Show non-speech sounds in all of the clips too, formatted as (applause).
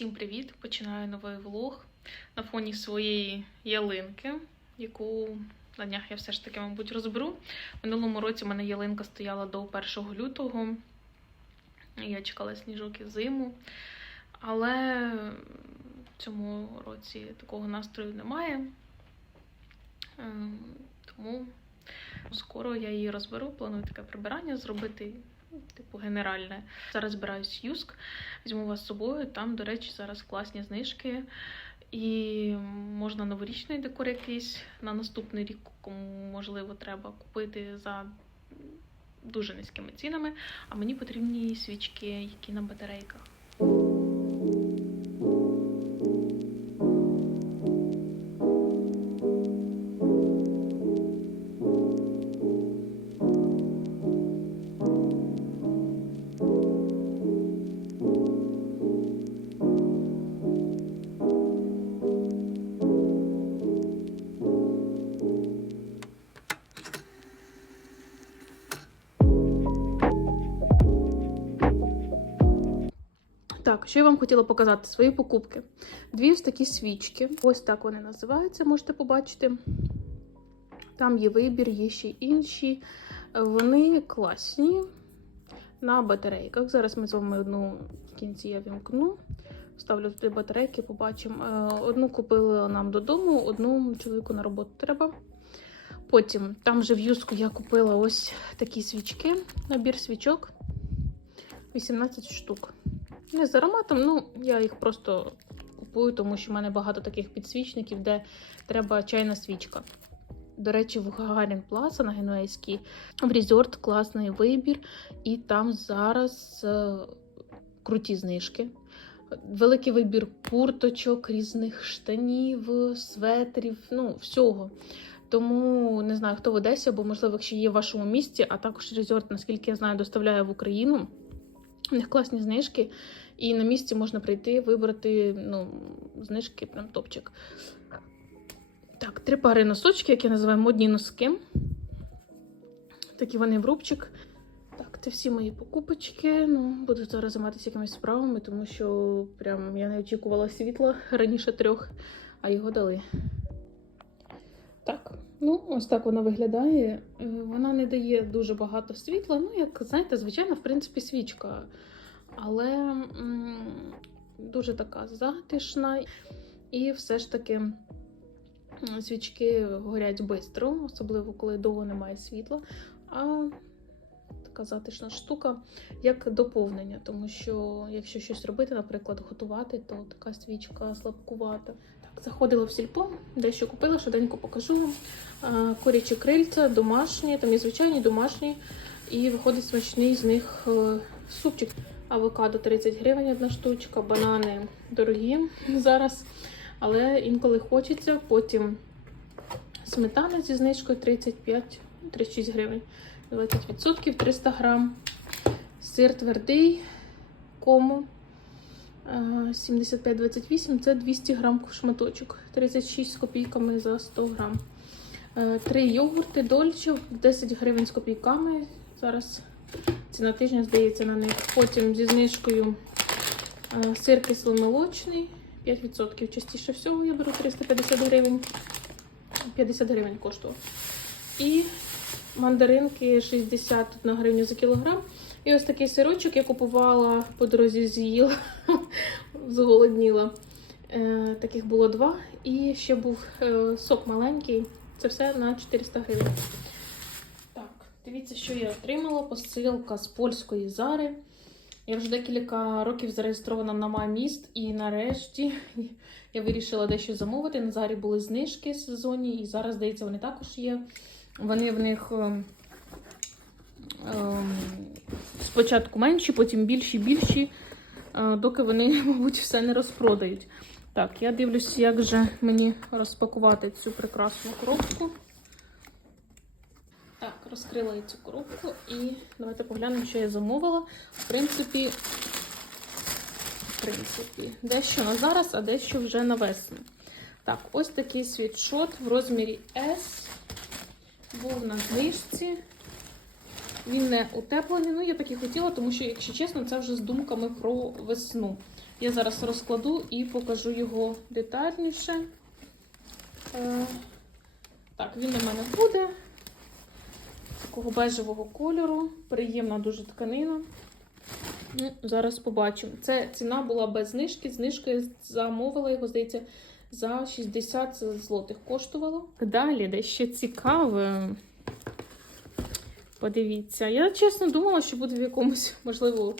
Всім привіт! Починаю новий влог на фоні своєї ялинки, яку на днях я все ж таки, мабуть, розберу. Минулому році в мене ялинка стояла до 1 лютого. Я чекала сніжок і зиму. Але в цьому році такого настрою немає. Ем, Тому скоро я її розберу. Планую таке прибирання зробити, типу, генеральне. Зараз збираюсь Юск. Візьму вас з собою. Там, до речі, зараз класні знижки. І можна новорічний декор якийсь на наступний рік, кому можливо треба купити за дуже низькими цінами. А мені потрібні свічки, які на батарейках. Що я вам хотіла показати свої покупки. Дві ось такі свічки. Ось так вони називаються, можете побачити. Там є вибір, є ще інші. Вони класні на батарейках. Зараз ми з вами одну в кінці я вімкну. Ставлю туди батарейки, побачимо. Е, Одну купили нам додому, одну чоловіку на роботу треба. Потім, там вже в юску я купила ось такі свічки, набір свічок 18 штук. Не з ароматом, ну я їх просто купую, тому що в мене багато таких підсвічників, де треба чайна свічка. До речі, в Гагарін Пласа на Генуейській в Резорт класний вибір, і там зараз е, круті знижки. Великий вибір курточок, різних штанів, светрів, ну, всього. Тому не знаю, хто в Одесі, або, можливо, якщо є в вашому місті, а також Резорт, наскільки я знаю, доставляє в Україну. У них класні знижки, і на місці можна прийти, вибрати ну, знижки, прям топчик. Так, три пари носочки, як я називаю модні носки. Такі вони в рубчик. Так, це всі мої покупочки. Ну, буду зараз займатися якимись справами, тому що прям я не очікувала світла раніше трьох, а його дали. Так, ну ось так вона виглядає. Е, Вона не дає дуже багато світла. Ну, як знаєте, звичайно, в принципі, свічка. Але м, дуже така затишна. І все ж таки свічки горять швидко, особливо коли довго немає світла. А така затишна штука, як доповнення, тому що якщо щось робити, наприклад, готувати, то така свічка слабкувата. Так, заходила в сільпо, дещо купила, швиденько покажу вам. А, Курячі крильця, домашні, там є звичайні домашні, і виходить смачний з них е, супчик. Авокадо 30 гривень одна штучка, банани дорогі (laughs) зараз, але інколи хочеться. Потім сметана зі знижкою 35-36 гривень, 20% 300 грам. Сир твердий, кому е, 75-28 це 200 грам шматочок, 36 з копійками за 100 грам. Е, Три йогурти дольче, 10 гривень з копійками. Зараз ціна тижня здається на них. Потім зі знижкою е, сир кисломолочний, 5%. Частіше всього я беру 350 гривень. 50 гривень коштував. І мандаринки 61 гривня за кілограм. І ось такий сирочок я купувала по дорозі з'їла, (laughs) зголодніла. Е, таких було два. І ще був е, сок маленький. Це все на 400 гривень. Дивіться, що я отримала. Посилка з польської зари. Я вже декілька років зареєстрована на Маміст, і нарешті (laughs) я вирішила дещо замовити. На зарі були знижки сезонні, і зараз, здається, вони також є. Вони в них ем, спочатку менші, потім більші, більші, е, доки вони, (laughs) мабуть, все не розпродають. Так, я дивлюсь, як же мені розпакувати цю прекрасну коробку. Так, розкрила я цю коробку і давайте поглянемо, що я замовила. В принципі, в принципі, дещо на зараз, а дещо вже на весну. Так, ось такий світшот в розмірі S. Був на знижці. Він не утеплений. Ну, я так і хотіла, тому що, якщо чесно, це вже з думками про весну. Я зараз розкладу і покажу його детальніше. Е, Так, він у мене буде такого бежевого кольору. Приємна дуже тканина. Ну, зараз побачимо. Це ціна була без знижки. Знижки замовила його, здається, за 60 злотих коштувало. Далі дещо цікаве. Подивіться. Я чесно думала, що буде в якомусь, можливо,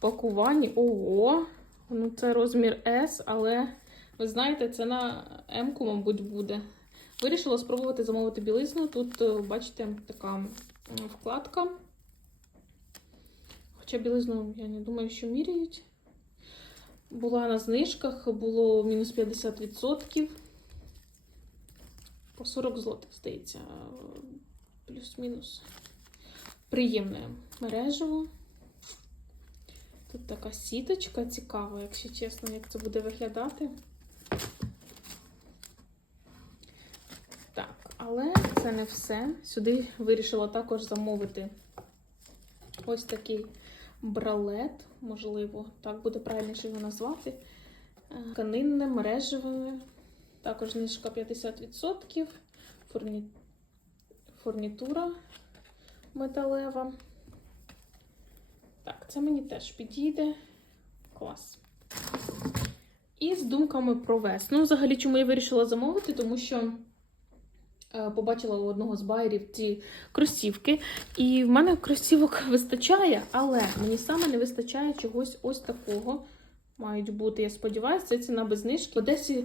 пакуванні. Ого! Ну, це розмір S, але ви знаєте, це на М-ку, мабуть, буде. Вирішила спробувати замовити білизну. Тут, е, бачите, така вкладка. Хоча білизну, я не думаю, що міряють. Була на знижках, було мінус 50%. По 40 злотих, здається, плюс-мінус. Приємне мережево. Тут така сіточка цікава, якщо чесно, як це буде виглядати. Так, але це не все. Сюди вирішила також замовити ось такий бралет, можливо, так буде правильніше його назвати. Е, Тканинне, мережеве, також знижка 50%, фурні... фурнітура металева. Так, це мені теж підійде. Клас. І з думками про весну. Взагалі, чому я вирішила замовити, тому що побачила у одного з байерів ці кросівки. І в мене кросівок (laughs) вистачає, але мені саме не вистачає чогось ось такого. Мають бути, я сподіваюся, це ціна без знижки. В Одесі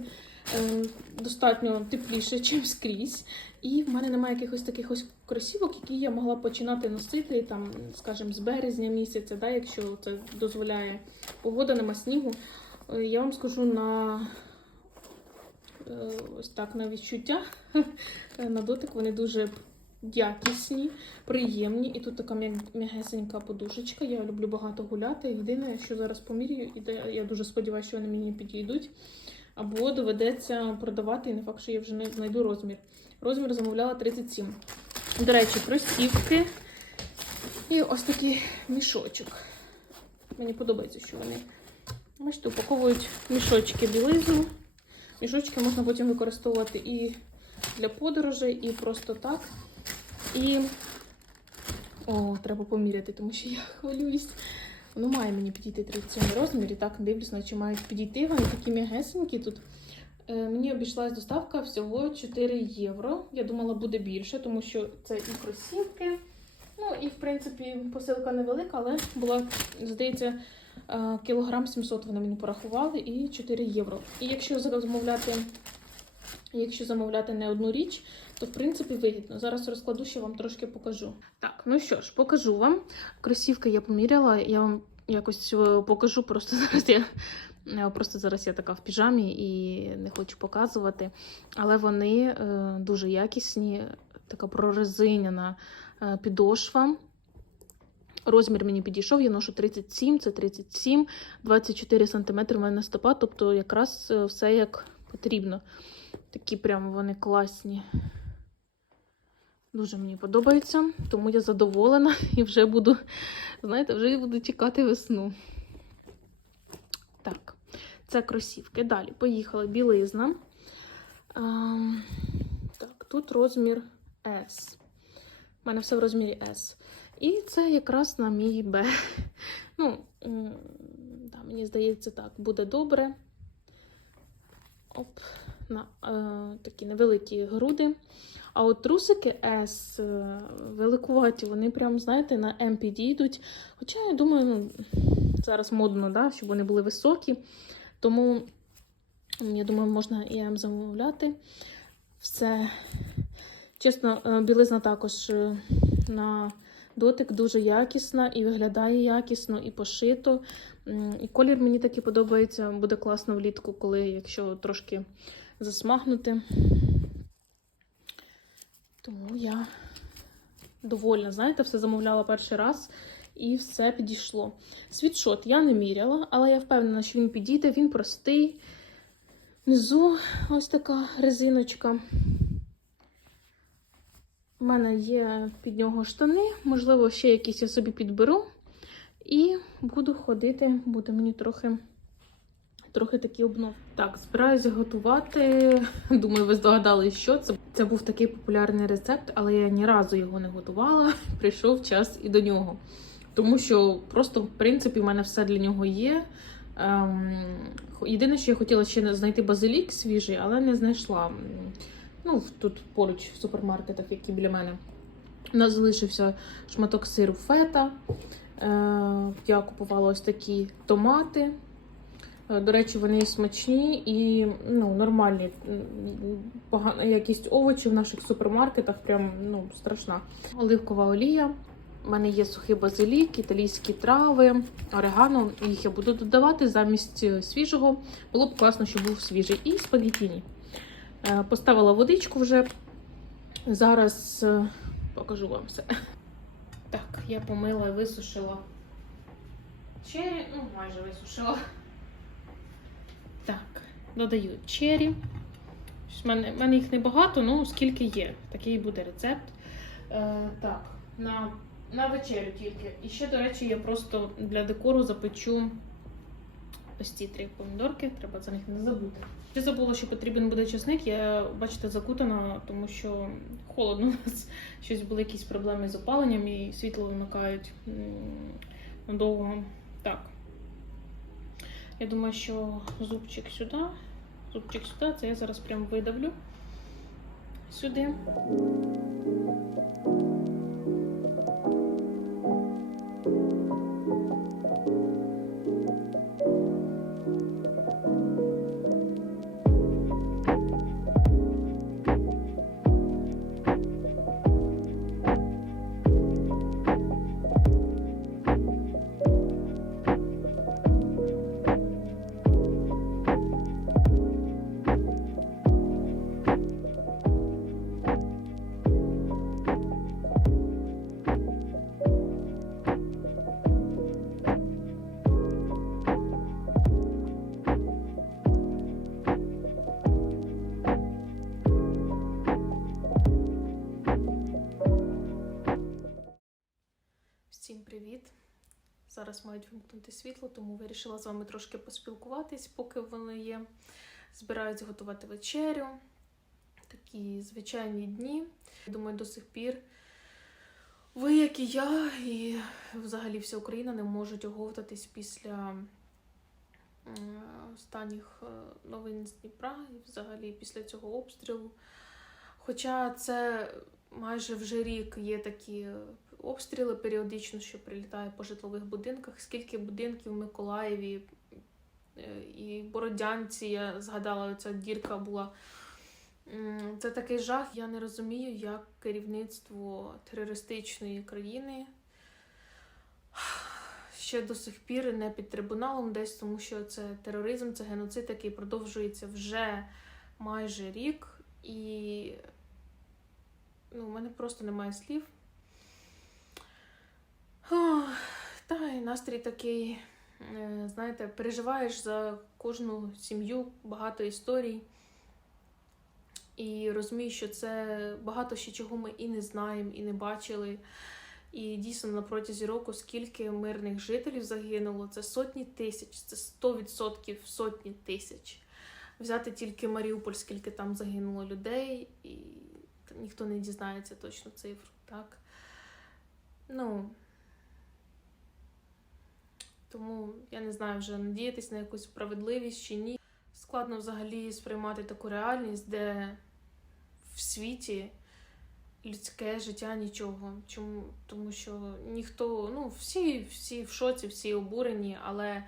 е, достатньо тепліше, (laughs) ніж скрізь. І в мене немає якихось таких ось кросівок, які я могла починати носити, там, скажімо, з березня місяця, да, якщо це дозволяє погода, нема снігу. Е, Я вам скажу на е, ось так на відчуття. (laughs) На дотик вони дуже якісні, приємні. І тут така м'я- м'ягесенька подушечка. Я люблю багато гуляти. Єдине, що зараз помірюю, і я дуже сподіваюся, що вони мені підійдуть. Або доведеться продавати, і не факт, що я вже не знайду розмір. Розмір замовляла 37. До речі, кросівки. І ось такий мішочок. Мені подобається, що вони бачите, упаковують мішочки білизну. Мішочки можна потім використовувати і для подорожей, і просто так. І о, треба поміряти, тому що я хвилююсь. Воно має мені підійти 37 розмір, і так дивлюсь, наче мають підійти. Вони такі м'ягесенькі тут. Е, Мені обійшлась доставка всього 4 євро. Я думала, буде більше, тому що це і кросівки. Ну і в принципі посилка невелика, але була, здається, кілограм 700 вони мені порахували і 4 євро. І якщо замовляти, якщо замовляти не одну річ, то в принципі вигідно. Зараз розкладу, ще вам трошки покажу. Так, ну що ж, покажу вам. Кросівки я поміряла, я вам якось е, покажу. Просто (laughs) зараз я е, просто зараз я така в піжамі і не хочу показувати. Але вони е, дуже якісні, така прорезиняна е, підошва. Розмір мені підійшов, я ношу 37, це 37, 24 см в мене стопа, тобто якраз е, все як потрібно. Такі прямо вони класні. Дуже мені подобається, тому я задоволена і вже буду, знаєте, вже буду чекати весну. Так, це кросівки. Далі поїхала білизна. Ем, так, тут розмір S. У мене все в розмірі S. І це якраз на мій Б. (laughs) Ну, да, мені здається, так, буде добре. Оп, на е, такі невеликі груди. А от трусики S е, великуваті, вони прям, знаєте, на М підійдуть. Хоча, я думаю, ну, зараз модно, да, щоб вони були високі. Тому, я думаю, можна і М замовляти. Все. Чесно, е, білизна також е, на дотик дуже якісна і виглядає якісно, і пошито. І колір мені такий подобається. Буде класно влітку, коли якщо трошки засмагнути. Тому я довольна, знаєте, все замовляла перший раз і все підійшло. Світшот я не міряла, але я впевнена, що він підійде, він простий. Внизу ось така резиночка. У мене є під нього штани, можливо, ще якісь я собі підберу. І буду ходити, буде мені трохи трохи такі обнов. Так, збираюся готувати. (laughs) Думаю, ви здогадались, що це. Це був такий популярний рецепт, але я ні разу його не готувала. (laughs) Прийшов час і до нього. Тому що просто, в принципі, в мене все для нього є. Ем, єдине, що я хотіла ще знайти базилік свіжий, але не знайшла. Ну, тут поруч в супермаркетах, які біля мене. У нас залишився шматок сиру фета. Е, я купувала ось такі томати. Е, До речі, вони смачні і ну, нормальні. Погана якість овочів в наших супермаркетах, прям ну, страшна. Оливкова олія. У мене є сухий базилік, італійські трави, орегано. Їх я буду додавати замість е, свіжого. Було б класно, щоб був свіжий. І спагеттіні. Е, Поставила водичку вже. Зараз е, покажу вам все. Так, я помила і висушила. Чері, ну, майже висушила. Так, додаю чері. У мене, мене їх небагато, ну скільки є. Такий буде рецепт. Е, так, на, на вечерю тільки. І ще, до речі, я просто для декору запечу ці три помідорки, треба за них не забути. Я забула, що потрібен буде чесник. Я, бачите, закутана, тому що холодно у нас щось були якісь проблеми з опаленням і світло вимикають надовго. Так. Я думаю, що зубчик сюди, зубчик сюди, це я зараз прям видавлю сюди. Зараз мають вимкнути світло, тому вирішила з вами трошки поспілкуватись, поки воно є. Збираюсь готувати вечерю. Такі звичайні дні. Думаю, до сих пір ви, як і я, і взагалі вся Україна не можуть оговтатись після е, останніх е, новин з Дніпра і взагалі після цього обстрілу. Хоча це майже вже рік є такі обстріли періодично, що прилітає по житлових будинках. Скільки будинків в Миколаєві е, і Бородянці, я згадала, ця дірка була. Це такий жах. Я не розумію, як керівництво терористичної країни ще до сих пір не під трибуналом десь, тому що це тероризм, це геноцид, який продовжується вже майже рік. І ну, у мене просто немає слів. Ох, Та і настрій такий, е, знаєте, переживаєш за кожну сім'ю, багато історій. І розумієш, що це багато ще чого ми і не знаємо, і не бачили. І дійсно на протязі року скільки мирних жителів загинуло, це сотні тисяч, це 100% сотні тисяч. Взяти тільки Маріуполь, скільки там загинуло людей, і ніхто не дізнається точно цифру, так? Ну. Тому я не знаю вже надіятись на якусь справедливість чи ні. Складно взагалі сприймати таку реальність, де в світі людське життя нічого. Чому? Тому що ніхто, ну, всі, всі в шоці, всі обурені, але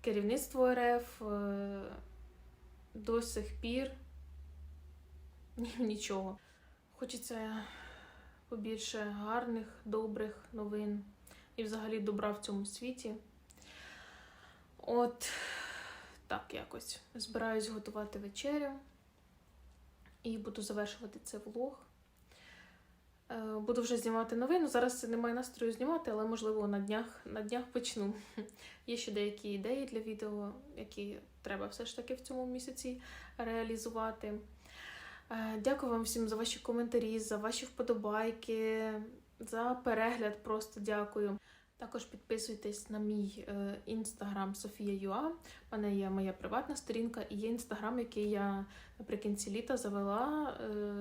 керівництво РФ е, до сих пір нічого. Хочеться побільше гарних, добрих новин і взагалі добра в цьому світі. От так якось. Збираюсь готувати вечерю і буду завершувати цей влог. Е, Буду вже знімати новину. Зараз немає настрою знімати, але можливо на днях, на днях почну. (laughs) Є ще деякі ідеї для відео, які треба все ж таки в цьому місяці реалізувати. Е, Дякую вам всім за ваші коментарі, за ваші вподобайки, за перегляд. Просто дякую. Також підписуйтесь на мій інстаграм Софія Юа. У мене є моя приватна сторінка і є інстаграм, який я наприкінці літа завела е,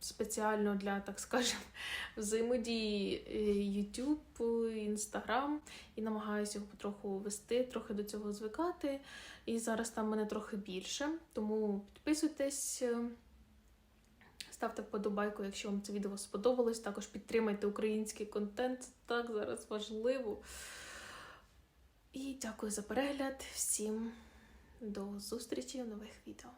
спеціально для, так скажемо, (laughs) взаємодії е, YouTube, Instagram і намагаюся його потроху вести, трохи до цього звикати. І зараз там мене трохи більше. Тому підписуйтесь, е, ставте вподобайку, якщо вам це відео сподобалось. Також підтримайте український контент. Це так зараз важливо. І дякую за перегляд. Всім до зустрічі в нових відео.